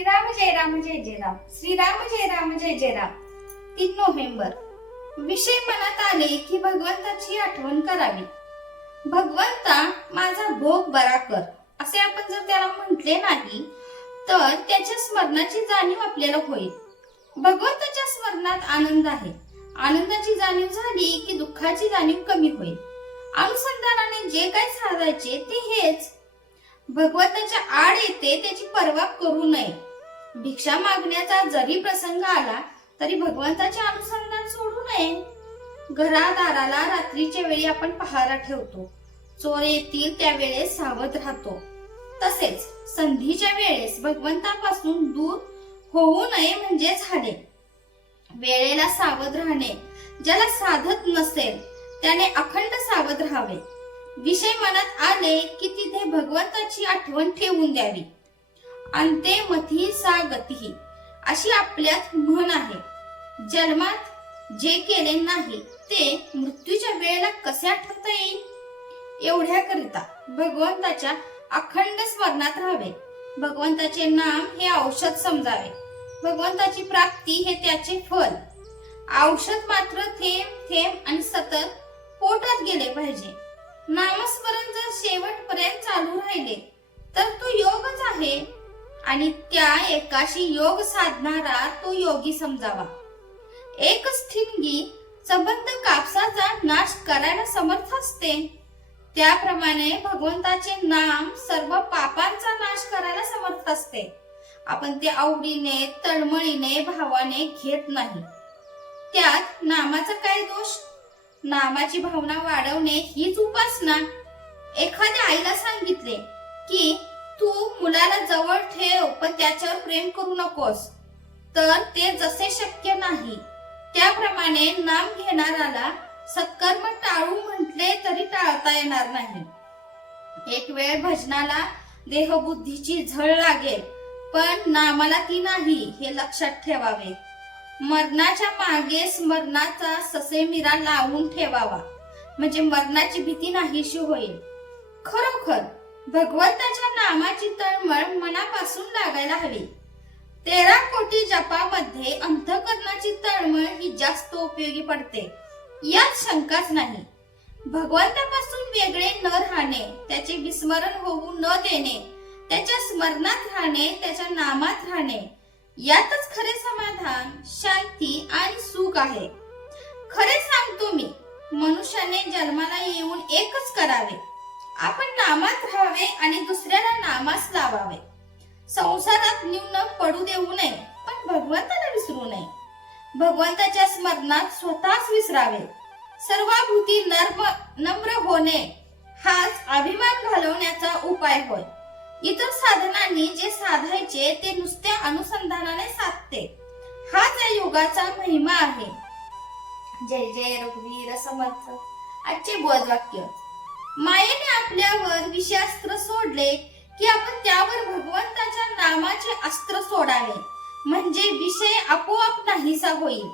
श्रीराम जय राम जय जय राम. श्रीराम जय राम जय जय राम. तीन नोव्हेंबर. विषय मनात आले की भगवंताची आठवण करावी. भगवंता माझा भोग बरा कर. असे आपण जर त्याला म्हटले नाही तर त्याच्या स्मरणाची जाणीव आपल्याला होईल. भगवंताच्या स्मरणात आनंद आहे. आनंदाची जाणीव झाली की दुःखाची जाणीव कमी होईल. अनुसंधानाने जे काय साधायचे ते हेच. भगवंताच्या आड येते त्याची पर्वा करू नये. भिक्षा मागण्याचा जरी प्रसंग आला तरी भगवंताचे अनुसंधान सोडू नये. घरादाराला रात्रीच्या वेळी आपण पहारा ठेवतो. चोर येतील त्यावेळेस सावध राहतो. तसेच संधीच्या वेळेस भगवंतापासून दूर होऊ नये म्हणजे झाले वेळेला सावध राहणे ज्याला साधत नसेल त्याने अखंड सावध राहावे. विषय मनात आले की तिथे भगवंताची आठवण ठेवून द्यावी. अंते मथी सा गती अशी आपल्यात म्हण आहे. जन्मात जे केले नाही ते मृत्यूच्या वेळेला कसे आठवता येईल? एवढ्याकरिता भगवंताच्या अखंड स्मरणात राहावे. भगवंताचे नाम हे औषध समजावे. भगवंताची प्राप्ती हे त्याचे फल. औषध मात्र थेंब थेंब आणि सतत पोटात गेले पाहिजे. नामस्मरण जर शेवटपर्यंत चालू राहिले तर तो योगच आहे. आणि त्या एकाशी योग साधणारा तो योगी समजावा. एकच स्थिंगी संबंध कापसाचा नाश करायला समर्थ असते. त्याप्रमाणे भगवंताचे नाम सर्व पापांचा नाश करायला समर्थ असते. आपण ते आवडीने तळमळीने भावाने घेत नाही. त्यात नामाचा काय दोष? नामाची भावना वाढवणे हीच उपासना. एखाद्या आईला सांगितले की तू मुलाला जवळ ठेव पण त्याच्यावर प्रेम करू नकोस. तर ते जसे शक्य नाही. त्याप्रमाणे नाम घेणाराला सत्कर्म टाळू म्हटले तरी टाळता येणार नाही. एक वेळ भजनाला देहबुद्धीची झळ लागेल पण नामाला ती नाही हे लक्षात ठेवावे. मरणाच्या मागे स्मरणाचा ससेमिरा लावून ठेवावा. म्हणजे मरणाची भीती नाहीशी होईल. खरोखर भगवंताच्या नामाची तळमळ मनापासून लागायला हवी. तेरा कोटी जपामध्ये अंतकरणाची तळमळ ही जास्त उपयोगी पडते. यात शंकाच नाही. भगवंतापासून वेगळे न राहणे त्याचे विस्मरण होऊ न देणे त्याच्या स्मरणात राहणे त्याच्या नामात राहणे यातच खरे समाधान शांती आणि सुख आहे. खरे सांगतो मी मनुष्याने जन्माला येऊन एकच करावे. आपण नामात राहावे आणि दुसऱ्याला नामास लावावे. संसारात न्यून पडू देऊ नये पण भगवंताला विसरू नये. भगवंताच्या स्मरणात स्वतःच विसरावे. सर्वाभूती नर्म नम्र होणे हाच अभिमान घालवण्याचा उपाय होय. इतर साधनांनी जे साधायचे ते नुसत्या अनुसंधानाने साधते. हा त्या युगाचा महिमा आहे. जय जय रघुवीर समर्थ. आजचे बोधवाक्य मायेने आपल्यावर विषयास्त्र सोडले की आपण त्यावर भगवंताच्या नामाचे अस्त्र सोडावे. म्हणजे विषय आपोआप नाहीसा होईल.